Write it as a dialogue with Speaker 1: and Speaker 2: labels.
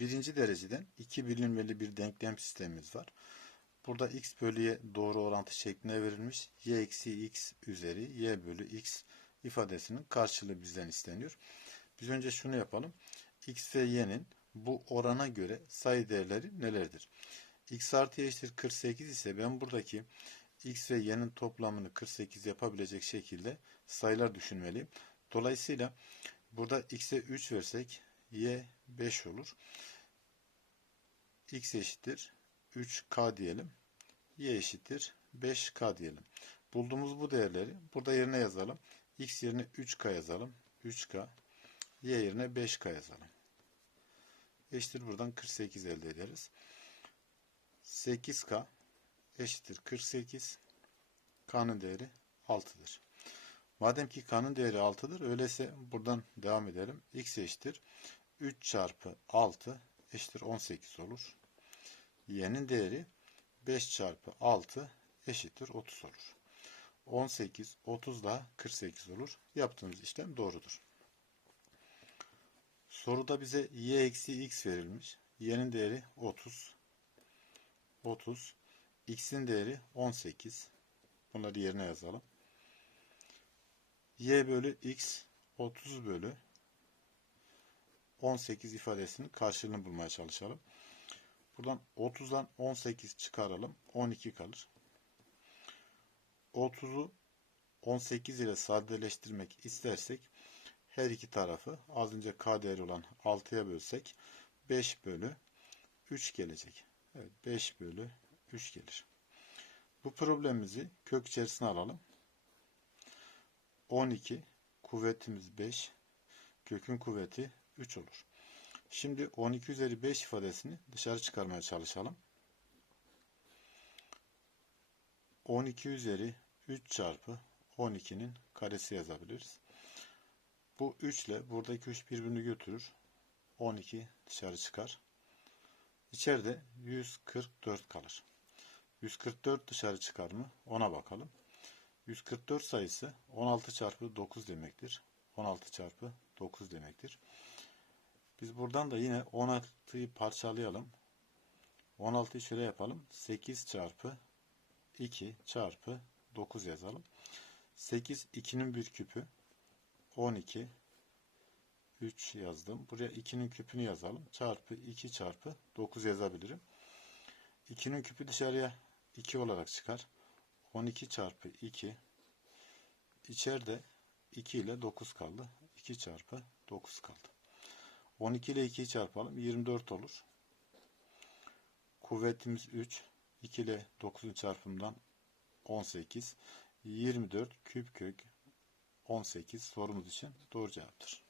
Speaker 1: birinci dereceden iki bilinmeli bir denklem sistemimiz var. Burada x bölü y doğru orantı şeklinde verilmiş. y eksi x üzeri y bölü x ifadesinin karşılığı bizden isteniyor. Biz önce şunu yapalım. x ve y'nin bu orana göre sayı değerleri nelerdir? x artı y eşittir 48 ise ben buradaki x ve y'nin toplamını 48 yapabilecek şekilde sayılar düşünmeliyim. Dolayısıyla burada x'e 3 versek y 5 olur. x eşittir 3k diyelim. y eşittir 5k diyelim. Bulduğumuz bu değerleri burada yerine yazalım. x yerine 3k yazalım. 3k. y yerine 5k yazalım. Eşittir buradan 48 elde ederiz. 8k eşittir 48. K'nın değeri 6'dır. Madem ki K'nın değeri 6'dır öyleyse buradan devam edelim. X eşittir 3 çarpı 6 eşittir 18 olur. Y'nin değeri 5 çarpı 6 eşittir 30 olur. 18, 30 daha 48 olur. Yaptığımız işlem doğrudur. Soruda bize y eksi x verilmiş. y'nin değeri 30. 30. x'in değeri 18. Bunları yerine yazalım. y bölü x 30 bölü 18 ifadesinin karşılığını bulmaya çalışalım. Buradan 30'dan 18 çıkaralım. 12 kalır. 30'u 18 ile sadeleştirmek istersek her iki tarafı az önce k değeri olan 6'ya bölsek 5 bölü 3 gelecek. Evet 5 bölü 3 gelir. Bu problemimizi kök içerisine alalım. 12 kuvvetimiz 5 kökün kuvveti 3 olur. Şimdi 12 üzeri 5 ifadesini dışarı çıkarmaya çalışalım. 12 üzeri 3 çarpı 12'nin karesi yazabiliriz. Bu 3 ile buradaki 3 birbirini götürür. 12 dışarı çıkar. İçeride 144 kalır. 144 dışarı çıkar mı? Ona bakalım. 144 sayısı 16 çarpı 9 demektir. 16 çarpı 9 demektir. Biz buradan da yine 16'yı parçalayalım. 16'yı şöyle yapalım. 8 çarpı 2 çarpı 9 yazalım. 8 2'nin bir küpü 12 3 yazdım. Buraya 2'nin küpünü yazalım. Çarpı 2 çarpı 9 yazabilirim. 2'nin küpü dışarıya 2 olarak çıkar. 12 çarpı 2 içeride 2 ile 9 kaldı. 2 çarpı 9 kaldı. 12 ile 2'yi çarpalım. 24 olur. Kuvvetimiz 3. 2 ile 9'un çarpımından 18. 24 küp kök 18 sorumuz için doğru cevaptır.